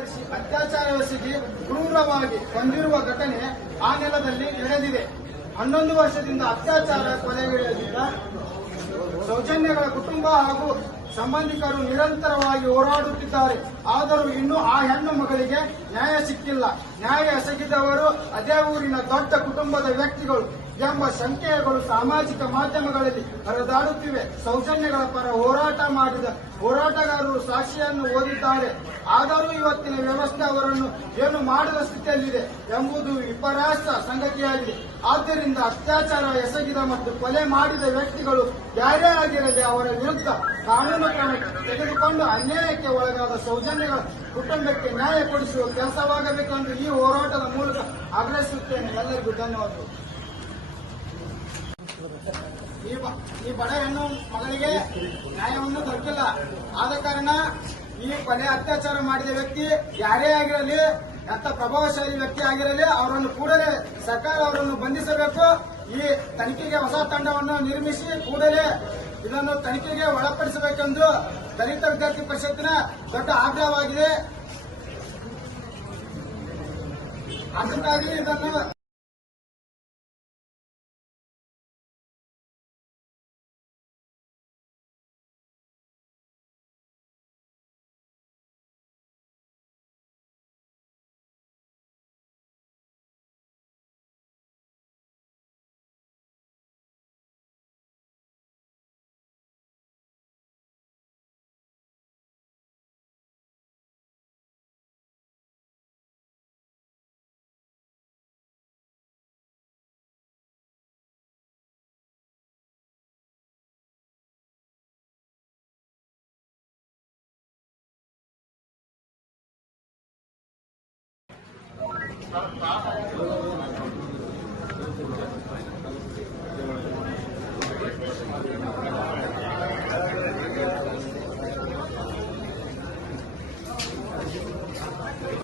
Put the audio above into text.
ಆಧರಿಸಿ ಅತ್ಯಾಚಾರವೆಸಗಿ ಕ್ರೂರವಾಗಿ ಕೊಂದಿರುವ ಘಟನೆ ಆ ನೆಲದಲ್ಲಿ ನಡೆದಿದೆ. 11 ವರ್ಷದಿಂದ ಅತ್ಯಾಚಾರ ಕೊಲೆಗಳಿಂದ ಸೌಜನ್ಯಗಳ ಕುಟುಂಬ ಹಾಗೂ ಸಂಬಂಧಿಕರು ನಿರಂತರವಾಗಿ ಹೋರಾಡುತ್ತಿದ್ದಾರೆ. ಆದರೂ ಇನ್ನೂ ಆ ಹೆಣ್ಣು ಮಗಳಿಗೆ ನ್ಯಾಯ ಸಿಕ್ಕಿಲ್ಲ. ನ್ಯಾಯ ಎಸಗಿದವರು ಅದೇ ಊರಿನ ದೊಡ್ಡ ಕುಟುಂಬದ ವ್ಯಕ್ತಿಗಳು ಎಂಬ ಸಂಖ್ಯೆಗಳು ಸಾಮಾಜಿಕ ಮಾಧ್ಯಮಗಳಲ್ಲಿ ಹರಿದಾಡುತ್ತಿವೆ. ಸೌಜನ್ಯಗಳ ಪರ ಹೋರಾಟ ಮಾಡಿದ ಹೋರಾಟಗಾರರು ಸಾಕ್ಷಿಯನ್ನು ಓದಿದ್ದಾರೆ. ಆದರೂ ಇವತ್ತಿನ ವ್ಯವಸ್ಥೆ ಅವರನ್ನು ಏನು ಮಾಡದ ಸ್ಥಿತಿಯಲ್ಲಿದೆ ಎಂಬುದು ವಿಪರ್ಯಾಸ ಸಂಗತಿಯಾಗಿದೆ. ಆದ್ದರಿಂದ ಅತ್ಯಾಚಾರ ಎಸಗಿದ ಮತ್ತು ಕೊಲೆ ಮಾಡಿದ ವ್ಯಕ್ತಿಗಳು ಯಾರೇ ಆಗಿರಲಿ ಅವರ ವಿರುದ್ಧ ಕಾನೂನು ಕ್ರಮ ತೆಗೆದುಕೊಂಡು ಅನ್ಯಾಯಕ್ಕೆ ಒಳಗಾದ ಸೌಜನ್ಯಗಳ ಕುಟುಂಬಕ್ಕೆ ನ್ಯಾಯ ಕೊಡಿಸುವ ಕೆಲಸವಾಗಬೇಕೆಂದು ಈ ಹೋರಾಟದ ಮೂಲಕ ಆಗ್ರಹಿಸುತ್ತೇನೆ. ಎಲ್ಲರಿಗೂ ಧನ್ಯವಾದಗಳು. ಈ ಬಡ ಹೆಣ್ಣು ಮಗಳಿಗೆ ನ್ಯಾಯವನ್ನು ದೊರಕಿಲ್ಲ. ಆದ ಕಾರಣ ಈ ಕೊಲೆ ಅತ್ಯಾಚಾರ ಮಾಡಿದ ವ್ಯಕ್ತಿ ಯಾರೇ ಆಗಿರಲಿ, ಎಂತ ಪ್ರಭಾವಶಾಲಿ ವ್ಯಕ್ತಿ ಆಗಿರಲಿ, ಅವರನ್ನು ಕೂಡಲೇ ಸರ್ಕಾರ ಅವರನ್ನು ಬಂಧಿಸಬೇಕು. ಈ ತನಿಖೆಗೆ ಹೊಸ ತಂಡವನ್ನು ನಿರ್ಮಿಸಿ ಕೂಡಲೇ ಇದನ್ನು ತನಿಖೆಗೆ ಒಳಪಡಿಸಬೇಕೆಂದು ದಲಿತ ವಿದ್ಯಾರ್ಥಿ ಪರಿಷತ್ತಿನ ದೊಡ್ಡ ಆಗ್ರಹವಾಗಿದೆ. ಅದಕ್ಕಾಗಿ ಇದನ್ನು